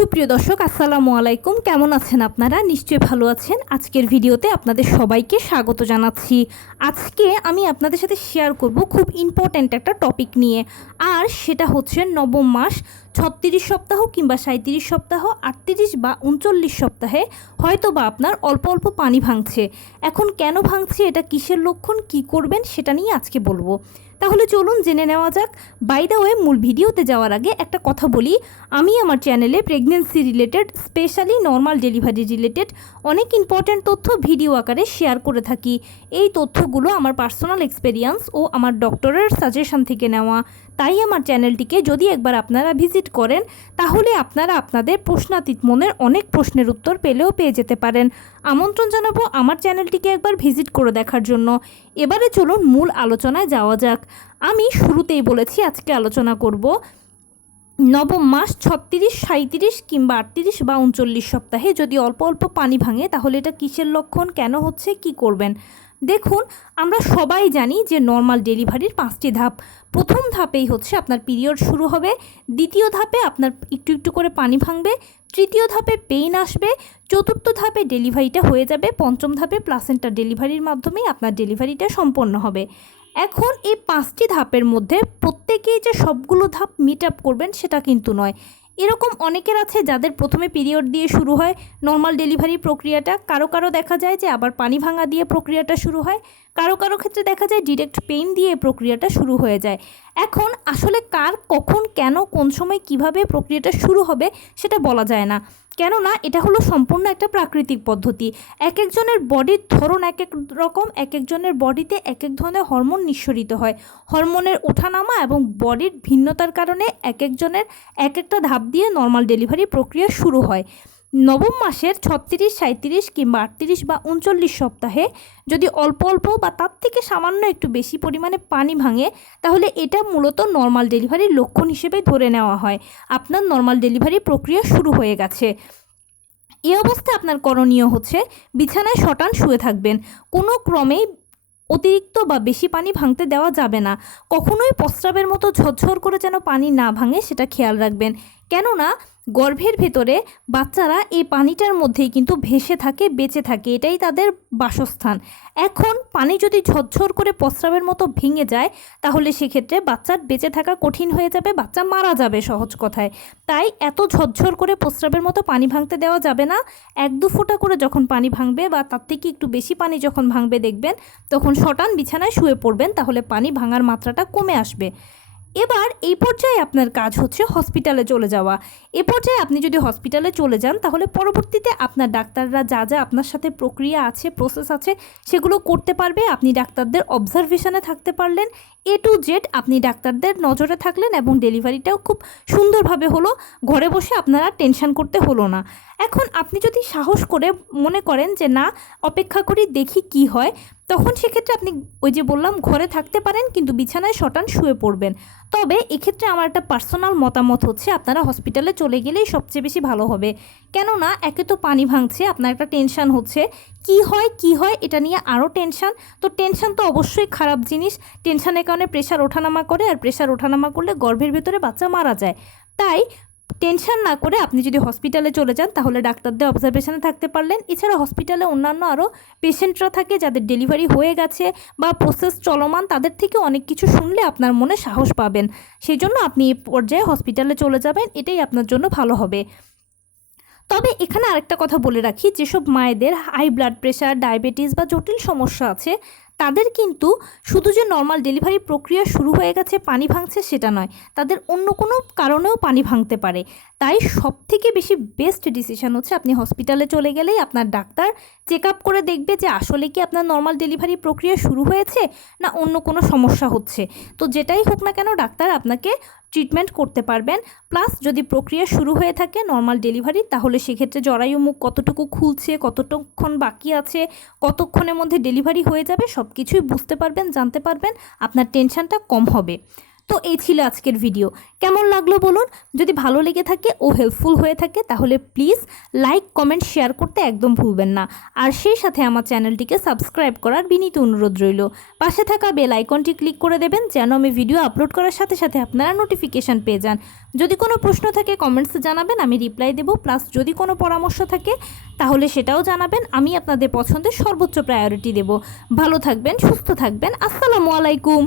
সুপ্রিয় দর্শক আসসালামু আলাইকুম, কেমন আছেন আপনারা? নিশ্চয়ই ভালো আছেন। আজকের ভিডিওতে আপনাদের সবাইকে স্বাগত জানাচ্ছি। আজকে আমি আপনাদের সাথে শেয়ার করব খুব ইম্পর্ট্যান্ট একটা টপিক নিয়ে, আর সেটা হচ্ছে নবম মাস 36 সপ্তাহ কিংবা 37 সপ্তাহ, 38 বা 39 সপ্তাহে হয়তো বা আপনার অল্প অল্প পানি ভাঙছে। এখন কেন ভাঙছে, এটা কিসের লক্ষণ, কি করবেন সেটা নিয়ে আজকে বলবো। তাহলে চলুন জেনে নেওয়া যাক। বাই দ্য ওয়ে, মূল ভিডিওতে যাওয়ার আগে একটা কথা বলি, আমি আমার চ্যানেলে pregnancy related, specially normal delivery related অনেক ইম্পর্ট্যান্ট তথ্য ভিডিও আকারে শেয়ার করে থাকি। এই তথ্যগুলো আমার পার্সোনাল এক্সপেরিয়েন্স ও আমার ডক্টরের সাজেশন থেকে নেওয়া। তাই আমার চ্যানেলটিকে যদি একবার আপনারা ভিজিট করেন, তাহলে আপনারা আপনাদের প্রশ্নাতীত মনের অনেক প্রশ্নের উত্তর পেয়ে যেতে পারেন। আমন্ত্রণ জানাবো আমার চ্যানেলটিকে একবার ভিজিট করে দেখার জন্য। এবারে চলুন মূল আলোচনায় যাওয়া যাক। আমি শুরুতেই বলেছি আজকে আলোচনা করব নবম মাস 36, 37 কিংবা 38 বা 39 সপ্তাহে যদি অল্প অল্প পানি ভাঙে, তাহলে এটা কিসের লক্ষণ, কেন হচ্ছে, কি করবেন। দেখুন, আমরা সবাই জানি যে নর্মাল ডেলিভারির 5টি ধাপ। প্রথম ধাপেই হচ্ছে আপনার পিরিয়ড শুরু হবে, দ্বিতীয় ধাপে আপনার একটু একটু করে পানি ভাঙবে, তৃতীয় ধাপে পেইন আসবে, চতুর্থ ধাপে ডেলিভারিটা হয়ে যাবে, পঞ্চম ধাপে প্লাসেন্টা ডেলিভারির মাধ্যমেই আপনার ডেলিভারিটা সম্পন্ন হবে। এখন এই 5টি ধাপের মধ্যে প্রত্যেকেই যে সবগুলো ধাপ মিট আপ করবেন সেটা কিন্তু নয়। এরকম অনেকের আছে যাদের প্রথমে পিরিয়ড দিয়ে শুরু হয় নর্মাল ডেলিভারি প্রক্রিয়াটা, কারো কারো দেখা যায় যে আবার পানি ভাঙা দিয়ে প্রক্রিয়াটা শুরু হয়, কারো কারো ক্ষেত্রে দেখা যায় ডিরেক্ট পেইন দিয়ে প্রক্রিয়াটা শুরু হয়ে যায়। এখন আসলে কার কখন কেন কোন সময় কিভাবে প্রক্রিয়াটা শুরু হবে সেটা বলা যায় না, কেননা এটা হলো সম্পূর্ণ একটা প্রাকৃতিক পদ্ধতি। এক একজনের বডির ধরন এক এক রকম, এক একজনের বডিতে এক এক ধরনের হরমোন নিঃসরিত হয়। হরমোনের ওঠানামা এবং বডির ভিন্নতার কারণে এক একজনের এক একটা ধাপ দিয়ে নর্মাল ডেলিভারি প্রক্রিয়া শুরু হয়। নবম মাসের 36, 37 কিংবা 38 বা 39 সপ্তাহে যদি অল্প অল্প বা তার থেকে সামান্য একটু বেশি পরিমাণে পানি ভাঙে, তাহলে এটা মূলত নর্মাল ডেলিভারির লক্ষণ হিসেবে ধরে নেওয়া হয় আপনার নর্মাল ডেলিভারি প্রক্রিয়া শুরু হয়ে গেছে। এই অবস্থায় আপনার করণীয় হচ্ছে বিছানায় শটান শুয়ে থাকবেন। কোনো ক্রমেই অতিরিক্ত বা বেশি পানি ভাঙতে দেওয়া যাবে না। কখনোই প্রস্রাবের মতো ঝরঝর করে যেন পানি না ভাঙে সেটা খেয়াল রাখবেন, কেননা গর্ভের ভেতরে বাচ্চারা এই পানিটার মধ্যেই কিন্তু ভেসে থাকে, বেঁচে থাকে, এটাই তাদের বাসস্থান। এখন পানি যদি ঝরঝর করে প্রস্রাবের মতো ভেঙে যায়, তাহলে সেক্ষেত্রে বাচ্চার বেঁচে থাকা কঠিন হয়ে যাবে, বাচ্চা মারা যাবে সহজ কথায়। তাই এত ঝরঝর করে প্রস্রাবের মতো পানি ভাঙতে দেওয়া যাবে না। 1-2 ফোঁটা করে যখন পানি ভাঙবে বা তার থেকে একটু বেশি পানি যখন ভাঙবে দেখবেন, তখন শটান বিছানায় শুয়ে পড়বেন, তাহলে পানি ভাঙার মাত্রাটা কমে আসবে। এবার এই পর্যায়ে আপনার কাজ হচ্ছে হসপিটালে চলে যাওয়া। এ পর্যায়ে আপনি যদি হসপিটালে চলে যান, তাহলে পরবর্তীতে আপনার ডাক্তাররা যা যা আপনার সাথে প্রক্রিয়া আছে, প্রসেস আছে, সেগুলো করতে পারবে। আপনি ডাক্তারদের অবজারভেশনে থাকতে পারলেন, A to Z আপনি ডাক্তারদের নজরে থাকলেন এবং ডেলিভারিটাও খুব সুন্দরভাবে হলো। ঘরে বসে আপনারা টেনশন করতে হলো না। এখন আপনি যদি সাহস করে মনে করেন যে না, অপেক্ষা করি দেখি কি হয়, তখন সেক্ষেত্রে আপনি ওই যে বললাম ঘরে থাকতে পারেন, কিন্তু বিছানায় শটান শুয়ে পড়বেন। তবে এক্ষেত্রে আমার একটা পার্সোনাল মতামত হচ্ছে আপনারা হসপিটালে চলে গেলেই সবচেয়ে বেশি ভালো হবে। কেননা একে তো পানি ভাঙছে, আপনার একটা টেনশন হচ্ছে কি হয় এটা নিয়ে আরও টেনশন। তো টেনশন তো অবশ্যই খারাপ জিনিস। টেনশনের কারণে প্রেশার ওঠানামা করে, আর প্রেশার ওঠানামা করলে গর্ভের ভেতরে বাচ্চা মারা যায়। তাই টেনশন না করে আপনি যদি হসপিটালে চলে যান, তাহলে ডাক্তারদের অবজারভেশনে থাকতে পারলেন। এছাড়া হসপিটালে অন্যান্য আরও পেশেন্টরা থাকে যাদের ডেলিভারি হয়ে গেছে বা প্রসেস চলমান, তাদের থেকে অনেক কিছু শুনলে আপনার মনে সাহস পাবেন। সেই জন্য আপনি এই পর্যায়ে হসপিটালে চলে যাবেন, এটাই আপনার জন্য ভালো হবে। তবে এখানে আরেকটা কথা বলে রাখি, যেসব মায়েদের হাই ব্লাড প্রেশার, ডায়াবেটিস বা জটিল সমস্যা আছে, তাদের কিন্তু শুধু যে নর্মাল ডেলিভারি প্রক্রিয়া শুরু হয়ে গেছে পানি ভাঙছে সেটা নয়, তাদের অন্য কোনো কারণেও পানি ভাঙতে পারে। তাই সবথেকে বেশি বেস্ট ডিসিশন হচ্ছে আপনি হসপিটালে চলে গেলেই আপনার ডাক্তার চেক আপ করে দেখবে যে আসলে কি আপনার নর্মাল ডেলিভারি প্রক্রিয়া শুরু হয়েছে না অন্য কোনো সমস্যা হচ্ছে। তো যেটাই হোক না কেন ডাক্তার আপনাকে ট্রিটমেন্ট করতে পারবেন। প্লাস যদি প্রক্রিয়া শুরু হয়ে থাকে নর্মাল ডেলিভারি, তাহলে সেক্ষেত্রে জরায়ু মুখ কতটুকু খুলছে, কতক্ষণ বাকি আছে, কতক্ষণের মধ্যে ডেলিভারি হয়ে যাবে, সব কিছুই বুঝতে পারবেন, জানতে পারবেন, আপনার টেনশনটা কম হবে। তো এই ছিল আজকের ভিডিও। কেমন লাগলো বলুন। যদি ভালো লেগে থাকে ও হেল্পফুল হয়ে থাকে তাহলে প্লিজ লাইক কমেন্ট শেয়ার করতে একদম ভুলবেন না। আর সেই সাথে আমার চ্যানেলটিকে সাবস্ক্রাইব করার বিনীত অনুরোধ রইল। পাশে থাকা বেল আইকনটি ক্লিক করে দেবেন যেন আমি ভিডিও আপলোড করার সাথে সাথে আপনারা নোটিফিকেশান পেয়ে যান। যদি কোনো প্রশ্ন থাকে কমেন্টসে জানাবেন, আমি রিপ্লাই দেবো। প্লাস যদি কোনো পরামর্শ থাকে তাহলে সেটাও জানাবেন, আমি আপনাদের পছন্দের সর্বোচ্চ প্রায়োরিটি দেব। ভালো থাকবেন, সুস্থ থাকবেন। আসসালামু আলাইকুম।